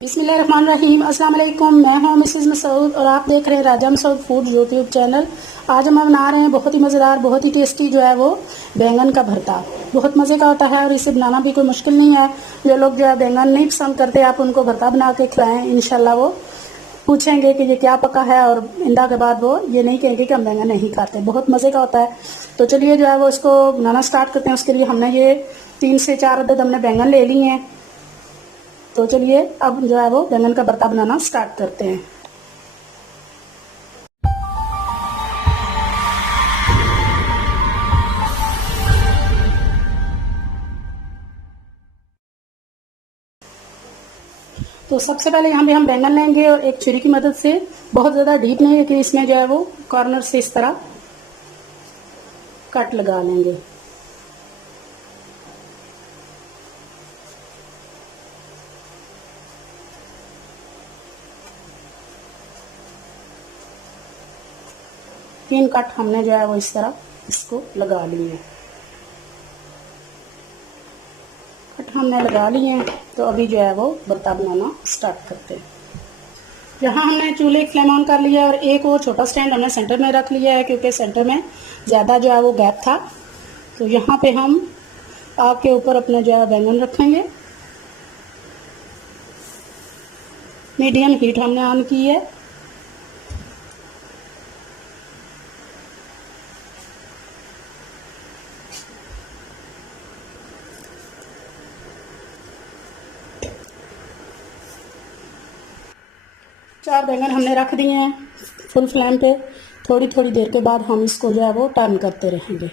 बिस्मिल्लाहिर्रहमानिर्रहीम। अस्सलाम वालेकुम। मैं हूं मिसेस मसूद और आप देख रहे हैं राजा मसूद फूड यूट्यूब चैनल। आज हम बना रहे हैं बहुत ही मज़ेदार, बहुत ही टेस्टी जो है वो बैंगन का भरता। बहुत मज़े का होता है और इसे बनाना भी कोई मुश्किल नहीं है। जो लोग जो है बैंगन नहीं पसंद करते, आप उनको भरता बना के खिलाएं, इंशाल्लाह वो पूछेंगे कि ये क्या पका है, और इंदा के बाद वो ये नहीं कहेंगे कि हम बैंगन नहीं खाते। बहुत मज़े का होता है। तो चलिए जो है वो इसको बनाना स्टार्ट करते हैं। उसके लिए हमने ये 3 से 4 अदद हमने बैंगन ले लिए हैं। तो चलिए अब जो है वो बैंगन का भरता बनाना स्टार्ट करते हैं। तो सबसे पहले यहाँ पे हम बैंगन लेंगे और एक छुरी की मदद से, बहुत ज़्यादा डीप नहीं, लेकिन इसमें जो है वो कॉर्नर से इस तरह कट लगा लेंगे। तीन कट हमने जो है वो इस तरह इसको लगा लिए। कट हमने लगा लिए हैं। तो अभी जो है वो भरता बनाना स्टार्ट करते हैं। यहाँ हमने चूल्हे की फ्लेम ऑन कर लिया और एक और छोटा स्टैंड हमने सेंटर में रख लिया है, क्योंकि सेंटर में ज़्यादा जो है वो गैप था। तो यहाँ पे हम आग के ऊपर अपने जो है बैंगन रखेंगे। मीडियम हीट हमने ऑन की है। चार बैंगन हमने रख दिए हैं फुल फ्लेम पे। थोड़ी थोड़ी देर के बाद हम इसको जो है वो टर्न करते रहेंगे।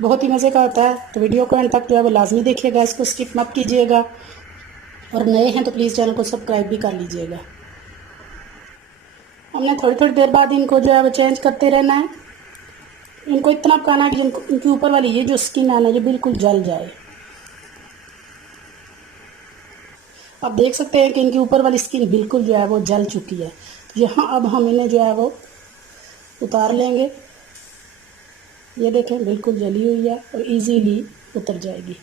बहुत ही मज़े का होता है। तो वीडियो को एंड तक जो है वो लाजमी देखिएगा, इसको स्किप मत कीजिएगा। और नए हैं तो प्लीज़ चैनल को सब्सक्राइब भी कर लीजिएगा। हमने थोड़ी थोड़ी देर बाद इनको जो है वो चेंज करते रहना है। इनको इतना पकाना है कि इनकी ऊपर वाली ये जो स्किन है ना, ये बिल्कुल जल जाए। आप देख सकते हैं कि इनकी ऊपर वाली स्किन बिल्कुल जो है वो जल चुकी है। तो यहाँ अब हम इन्हें जो है वो उतार लेंगे। ये देखें बिल्कुल जली हुई है और इजीली उतर जाएगी।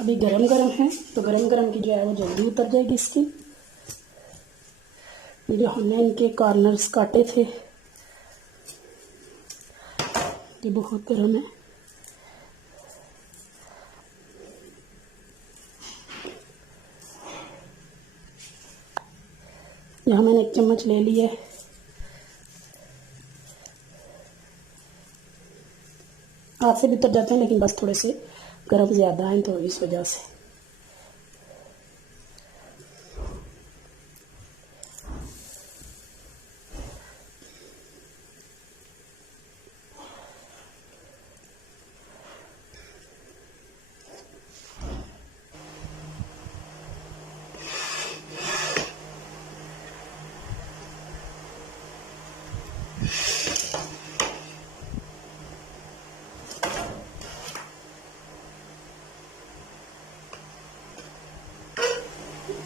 अभी गरम गरम है, तो गरम गरम की जो है वो जल्दी उतर जाएगी इसकी। जो हमने इनके कॉर्नर्स काटे थे, ये बहुत गरम है। यहाँ मैंने 1 चम्मच ले लिया है। हाथ से भी उतर जाते हैं, लेकिन बस थोड़े से गर्म ज़्यादा हैं तो इस वजह से।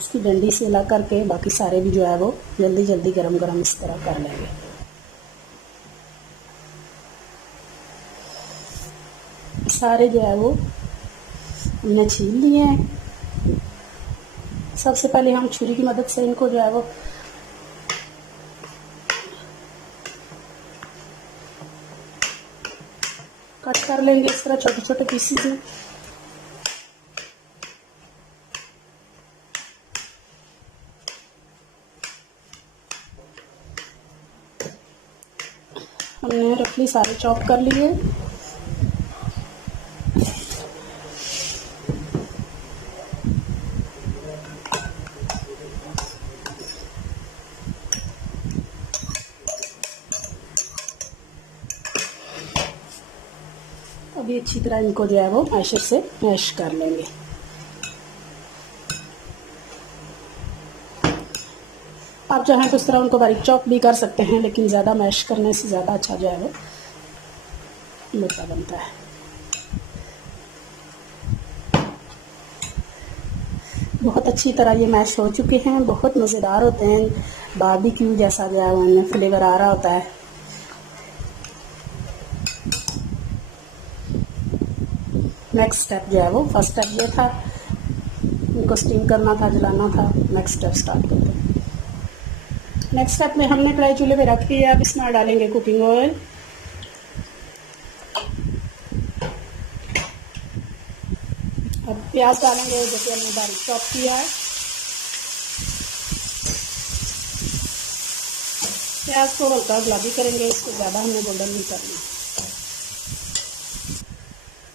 इसकी डंडी से हिला करके बाकी सारे भी जो है वो जल्दी जल्दी गरम गरम इस तरह कर लेंगे। सारे जो है वो हमने छील लिए हैं। सबसे पहले हम छुरी की मदद से इनको जो है वो कट कर लेंगे इस तरह छोटे छोटे पीसेस में। हमने रफली सारे चॉप कर लिए। अभी अच्छी तरह इनको जो है वो मैशर से मैश कर लेंगे। आप चाहें तो इस तरह उनको बारीक चॉप भी कर सकते हैं, लेकिन ज़्यादा मैश करने से ज़्यादा अच्छा जो है वो भुर्ता बनता है। बहुत अच्छी तरह ये मैश हो चुके हैं, बहुत मज़ेदार होते हैं, बारबेक्यू जैसा जो है उनमें फ्लेवर आ रहा होता है। नेक्स्ट स्टेप जो है वो, फर्स्ट स्टेप ये था, इनको स्टीम करना था, जलाना था। नेक्स्ट स्टेप स्टार्ट करते हैं। नेक्स्ट स्टेप में हमने कढ़ाई चूल्हे पे रख दिया, अब इसमें डालेंगे कुकिंग ऑयल। अब प्याज डालेंगे जो कि हमने बारीक चॉप किया है। प्याज को हल्का गुलाबी करेंगे, इसको ज़्यादा हमने गोल्डन नहीं करना।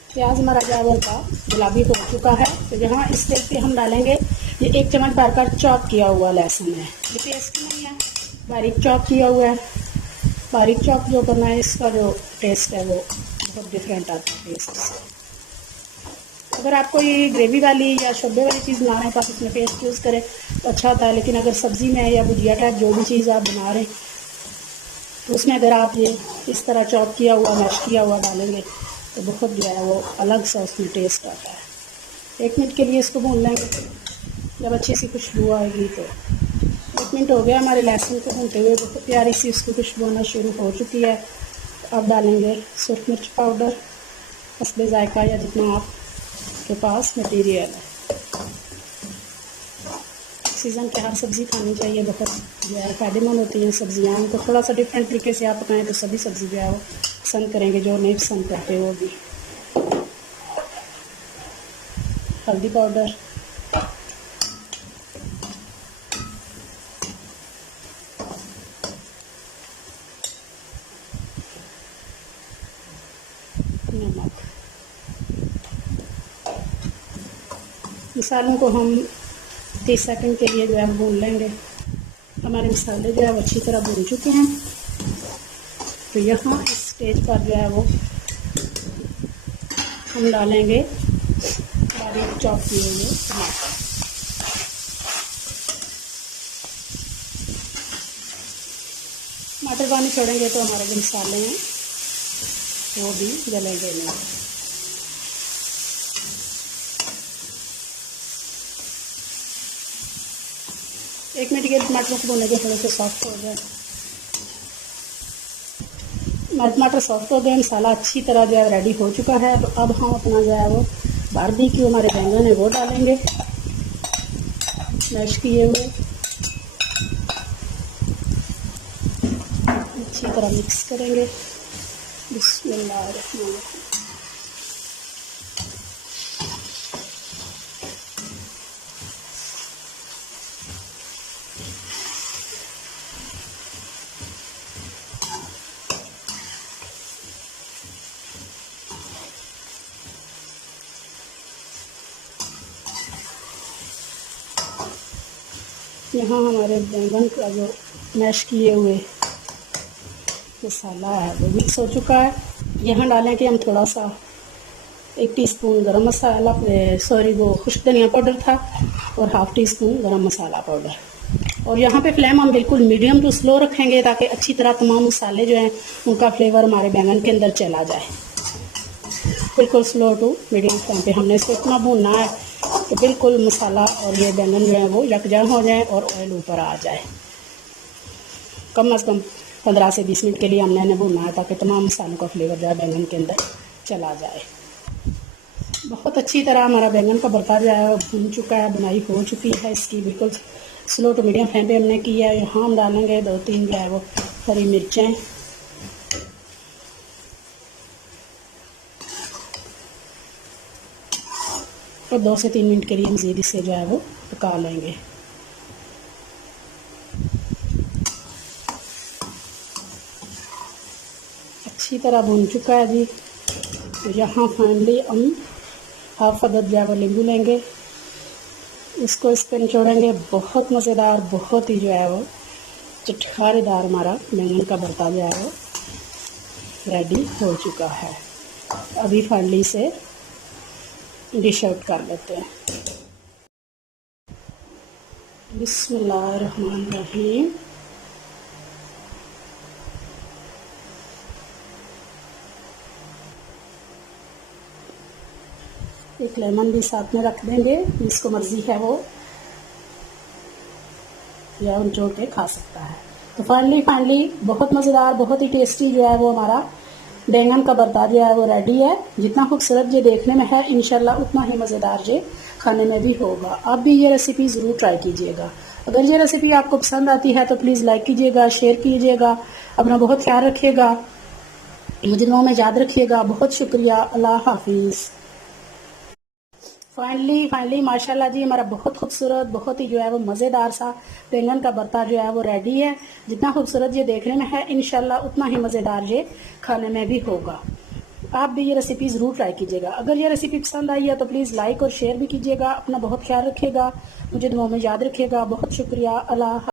प्याज हमारा जो है हल्का गुलाबी हो चुका है, तो यहाँ इस स्टेज पे हम डालेंगे ये 1 चम्मच भरकर चॉप किया हुआ लहसुन है। ये पेस्ट नहीं है, बारीक चॉप किया हुआ है। बारीक चॉप जो करना है, इसका जो टेस्ट है वो बहुत डिफरेंट आता है टेस्ट से। अगर आपको ये ग्रेवी वाली या शोरबे वाली चीज़ बना रहे हैं तो आप इसमें पेस्ट यूज़ करें तो अच्छा होता है, लेकिन अगर सब्ज़ी में या भुजिया टाइप जो भी चीज़ आप बना रहे हैं तो उसमें अगर आप ये इस तरह चॉप किया हुआ, मैश किया हुआ डालेंगे तो बहुत जो है वो अलग सा उसमें टेस्ट आता है। 1 मिनट के लिए इसको भून लेंगे, जब अच्छी सी खुशबू आएगी तो 1 मिनट हो गया हमारे लहसुन को भूनते हुए, बहुत प्यारी सी उसको खुशबू आना शुरू हो चुकी है। अब डालेंगे सुरख मिर्च पाउडर, हस्बे जायका या जितना आपके पास मटीरियल है। सीज़न के हर सब्ज़ी खानी चाहिए, बहुत जो है फ़ायदेमंद होती हैं सब्ज़ियाँ। उनको थोड़ा सा डिफरेंट तरीके से आप पकाएं तो सभी सब्ज़ी जो है वो पसंद करेंगे, जो नहीं पसंद करते वो भी। हल्दी पाउडर, नमक। मसालों को हम 30 सेकंड के लिए जो है भून लेंगे। हमारे मसाले जो है वो अच्छी तरह भून चुके हैं, तो यहाँ इस स्टेज पर जो है वो हम डालेंगे बारीक चॉप किए हुए टमाटर। टमाटर पानी छोड़ेंगे तो हमारे जो मसाले हैं वो भी गलेंगे नहीं। एक मिनट के टमाटर को भूनेंगे, थोड़े से सॉफ्ट हो जाए। हमारे टमाटर सॉफ्ट हो गए, मसाला अच्छी तरह जो है रेडी हो चुका है। तो अब हम अपना जो है वो बारबेक्यू हमारे बैंगन है वो डालेंगे, मैश किए हुए। अच्छी तरह मिक्स करेंगे। बिस्मिल्लाहिर्रहमानिर्रहीम। यहाँ हमारे बैंगन का जो मैश किए हुए मसाला है वो मिक्स हो चुका है। यहाँ डालेंगे हम थोड़ा सा 1 टीस्पून गरम मसाला, वो खुश्क धनिया पाउडर था, और 1/2 टीस्पून गरम मसाला पाउडर। और यहाँ पे फ्लेम हम बिल्कुल मीडियम टू स्लो रखेंगे ताकि अच्छी तरह तमाम मसाले जो हैं उनका फ्लेवर हमारे बैंगन के अंदर चला जाए। बिल्कुल स्लो टू मीडियम फ्लेम पे हमने इसको इतना भूनना है तो बिल्कुल मसाला और ये बैंगन जो है वो यकजा हो जाए और ऑयल ऊपर आ जाए। कम से कम 15 से 20 मिनट के लिए हमने इन्हें भूनना है ताकि तमाम मसालों का फ्लेवर जो है बैंगन के अंदर चला जाए। बहुत अच्छी तरह हमारा बैंगन का भरता जो है भून चुका है, बुनाई हो चुकी है इसकी। बिल्कुल स्लो टू मीडियम फ्लेम पे हमने किया है। यहाँ हम डालेंगे 2-3 जो है वो हरी मिर्चें, और 2 से 3 मिनट के लिए मज़ीद इसे जो है वो पका लेंगे। अच्छी तरह भून चुका है जी। तो यहाँ फाइनली हम 1/2 अदद जो है वो नींबू लेंगे, इसको इस पर निचोड़ेंगे। बहुत मज़ेदार, बहुत ही जो है वो चटखारेदार हमारा बैंगन का भरता जो है वो रेडी हो चुका है। अभी फाइनली इसे डिश आउट कर लेते हैं। बिस्मिल्लाहिर्रहमानिर्रहीम। एक लेमन भी साथ में रख देंगे, जिसको मर्जी है वो या निचोड़ के खा सकता है। तो फाइनली बहुत मज़ेदार, बहुत ही टेस्टी जो है वो हमारा बैंगन का भरता जो है वो रेडी है। जितना खूबसूरत ये देखने में है, इंशाल्लाह उतना ही मज़ेदार ये खाने में भी होगा। आप भी ये रेसिपी ज़रूर ट्राई कीजिएगा। अगर ये रेसिपी आपको पसंद आती है तो प्लीज़ लाइक कीजिएगा, शेयर कीजिएगा। अपना बहुत ख्याल रखिएगा, मुझे दुआ में याद रखिएगा। बहुत शुक्रिया, अल्लाह हाफिज़। फाइनली माशाल्लाह जी, हमारा बहुत खूबसूरत, बहुत ही जो है वो मज़ेदार सा बैंगन का भरता जो है वो रेडी है। जितना खूबसूरत ये देखने में है, इंशाल्लाह उतना ही मज़ेदार ये खाने में भी होगा। आप भी ये रेसिपी ज़रूर ट्राई कीजिएगा। अगर ये रेसिपी पसंद आई है तो प्लीज़ लाइक और शेयर भी कीजिएगा। अपना बहुत ख्याल रखिएगा, मुझे दुआ में याद रखिएगा। बहुत शुक्रिया, अल्लाह।